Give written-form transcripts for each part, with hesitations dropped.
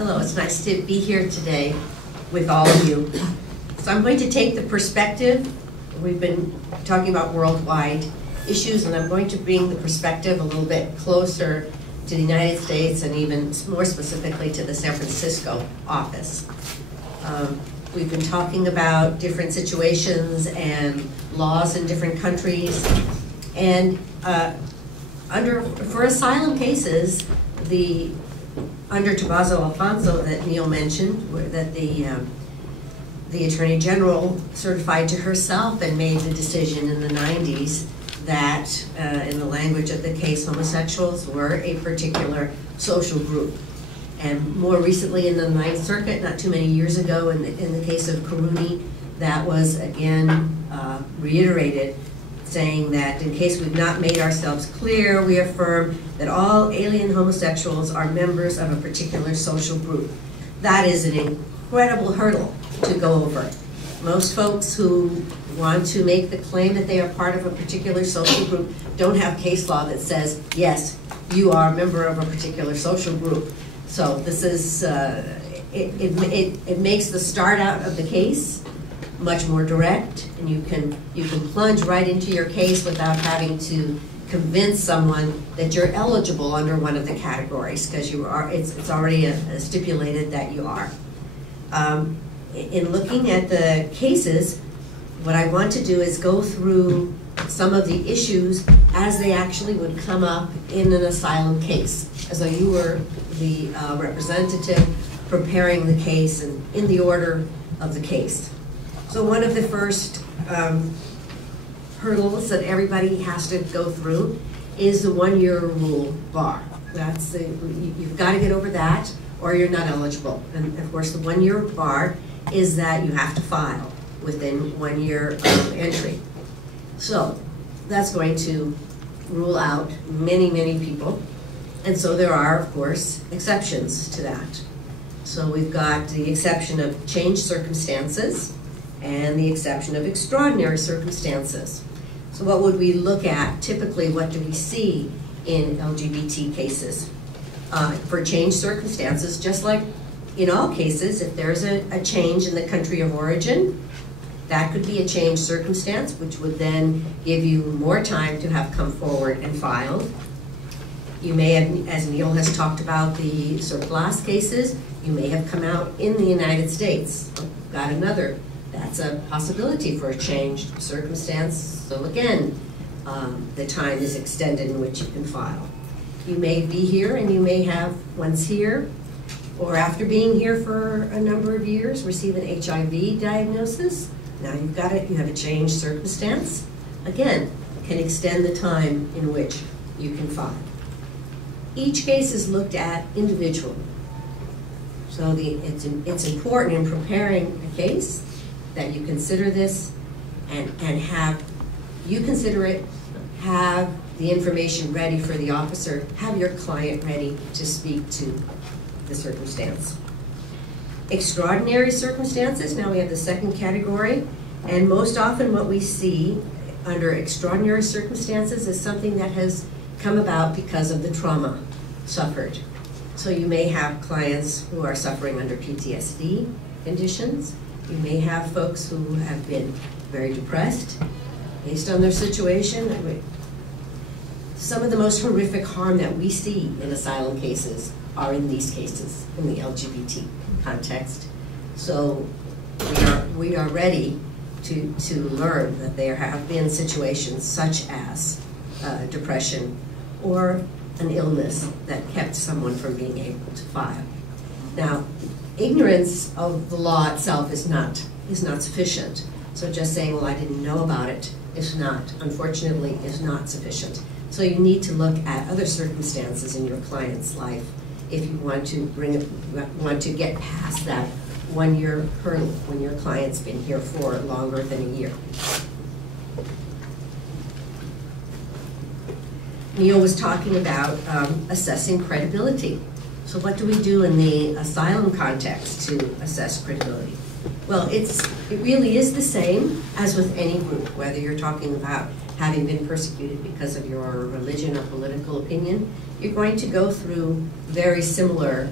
Hello, it's nice to be here today with all of you. So I'm going to take the perspective, we've been talking about worldwide issues, and I'm going to bring the perspective a little bit closer to the United States and even more specifically to the San Francisco office. We've been talking about different situations and laws in different countries, and for asylum cases, under Tobazo Alfonso that Neil mentioned, that the Attorney General certified to herself and made the decision in the 90s that, in the language of the case, homosexuals were a particular social group. And more recently in the Ninth Circuit, not too many years ago, in the case of Karuni, that was again reiterated, saying that in case we've not made ourselves clear, we affirm that all alien homosexuals are members of a particular social group. That is an incredible hurdle to go over. Most folks who want to make the claim that they are part of a particular social group don't have case law that says, yes, you are a member of a particular social group. So this is, it makes the start out of the case much more direct, and you can plunge right into your case without having to convince someone that you're eligible under one of the categories, because you are. It's already stipulated that you are. In looking at the cases, what I want to do is go through some of the issues as they actually would come up in an asylum case, as though you were the representative preparing the case and in the order of the case. So one of the first hurdles that everybody has to go through is the one-year rule bar. That's you've got to get over that or you're not eligible. And of course the one-year bar is that you have to file within 1 year of entry. So that's going to rule out many, many people. And so there are, of course, exceptions to that. So we've got the exception of changed circumstances and the exception of extraordinary circumstances. So what would we look at? Typically, what do we see in LGBT cases? For changed circumstances, just like in all cases, if there's a change in the country of origin, that could be a changed circumstance, which would then give you more time to have come forward and filed. You may have, as Neil has talked about the surplus cases, you may have come out in the United States. Got another. That's a possibility for a changed circumstance. So again, the time is extended in which you can file. You may be here and you may have, once here, or after being here for a number of years, receive an HIV diagnosis. Now you've got it, you have a changed circumstance. Again, can extend the time in which you can file. Each case is looked at individually. So it's important in preparing a case that you consider this and have, you consider it, have the information ready for the officer, have your client ready to speak to the circumstance. Extraordinary circumstances, now we have the second category, and most often what we see under extraordinary circumstances is something that has come about because of the trauma suffered. So you may have clients who are suffering under PTSD conditions. You may have folks who have been very depressed based on their situation. Some of the most horrific harm that we see in asylum cases are in these cases, in the LGBT context. So we are ready to learn that there have been situations such as depression or an illness that kept someone from being able to file. Now, ignorance of the law itself is not sufficient. So just saying, well, I didn't know about it is not, unfortunately, is not sufficient. So you need to look at other circumstances in your client's life if you want to get past that 1 year hurdle when your client's been here for longer than a year. Neil was talking about assessing credibility. So what do we do in the asylum context to assess credibility? Well, it really is the same as with any group, whether you're talking about having been persecuted because of your religion or political opinion. You're going to go through very similar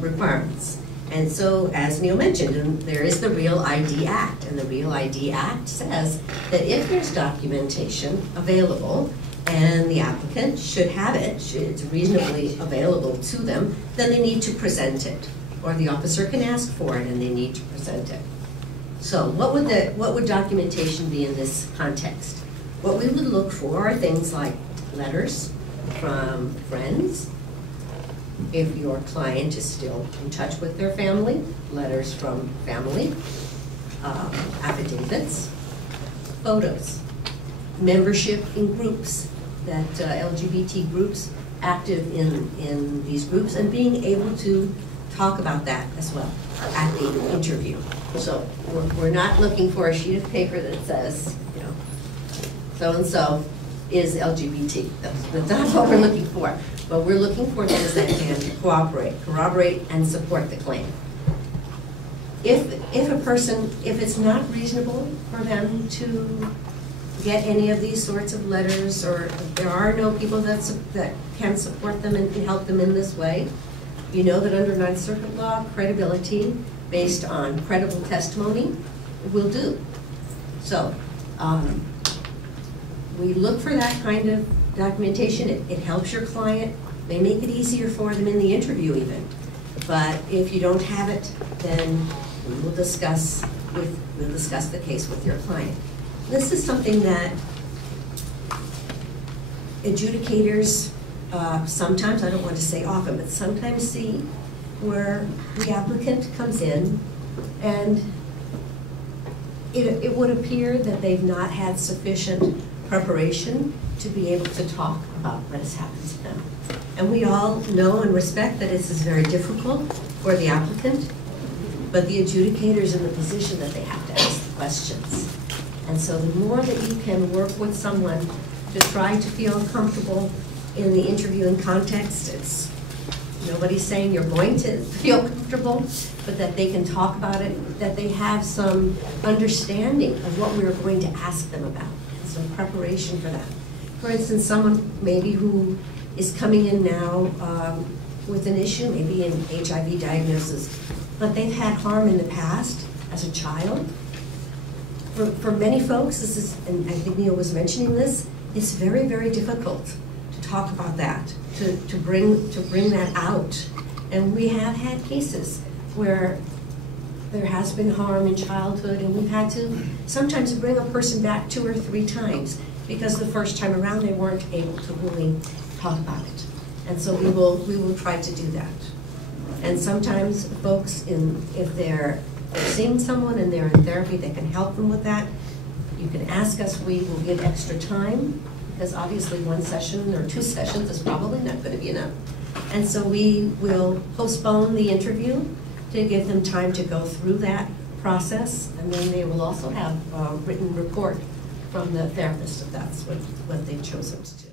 requirements. And so, as Neil mentioned, there is the Real ID Act, and the Real ID Act says that if there's documentation available and the applicant should have it, it's reasonably available to them, then they need to present it. Or the officer can ask for it and they need to present it. So what would documentation be in this context? What we would look for are things like letters from friends, if your client is still in touch with their family, letters from family, affidavits, photos, membership in groups, that LGBT groups, active in these groups, and being able to talk about that as well at the interview. So we're not looking for a sheet of paper that says, you know, so-and-so is LGBT. That's not what we're looking for. But we're looking for things that can corroborate and support the claim. If it's not reasonable for them to get any of these sorts of letters, or if there are no people that can support them and can help them in this way, you know that under Ninth Circuit law, credibility based on credible testimony will do. So we look for that kind of documentation. It helps your client, may make it easier for them in the interview even. But if you don't have it, then we will discuss the case with your client. This is something that adjudicators sometimes, I don't want to say often, but sometimes see, where the applicant comes in and it would appear that they've not had sufficient preparation to be able to talk about what has happened to them. And we all know and respect that this is very difficult for the applicant, but the adjudicator is in the position that they have to ask the questions. And so the more that you can work with someone to try to feel comfortable in the interviewing context, it's nobody's saying you're going to feel comfortable, but that they can talk about it, that they have some understanding of what we're going to ask them about, and some preparation for that. For instance, someone maybe who is coming in now with an issue, maybe an HIV diagnosis, but they've had harm in the past as a child. For many folks, this is, and I think Neil was mentioning this, it's very, very difficult to talk about that, to bring that out. And we have had cases where there has been harm in childhood, and we've had to sometimes bring a person back 2 or 3 times because the first time around they weren't able to really talk about it. And so we will try to do that. And sometimes folks, if they're seeing someone and they're in therapy that can help them with that, you can ask us. We will give extra time, because obviously 1 session or 2 sessions is probably not going to be enough. And so we will postpone the interview to give them time to go through that process, and then they will also have a written report from the therapist if that's what they've chosen to do.